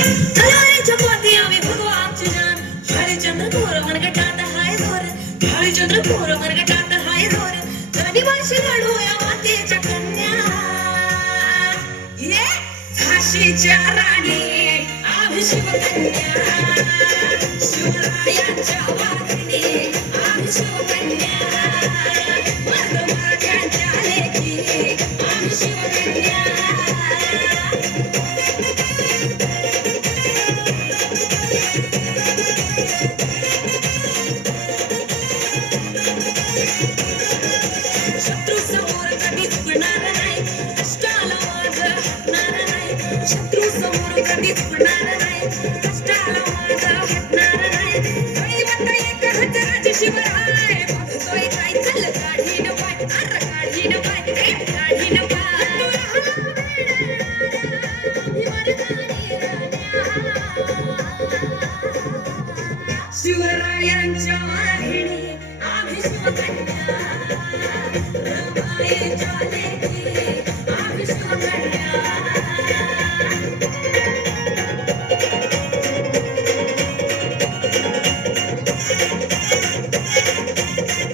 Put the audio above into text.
तलवारीच्या पोटी आम्ही भगवा आमची जान हरिचंद्र थोर मनगटात हाय जोर हरिचंद्र थोर मनगटात हाय जोर आदिवासी लढूया मातेच्या कन्या ये झाशीच्या राणी आम्ही शिवकन्या शिवरायांच्या वाघिणी आम्ही शिवकन्या मराठ्यांच्या लेकी आम्ही शिवकन्या शत्रू समोर कधी झुकणार नाही कष्टाला माझं हटणार नाही शत्रू समोर कधी झुकणार नाही कष्टाला माझं हटणार नाही दैवत एक हजराज शिवराय बघतोय काय चल काढीन पाय अर काढीन पाय काढीन पाय शिवरायांच्या वाघिणी आम्ही शिवकन्या रमाईच्या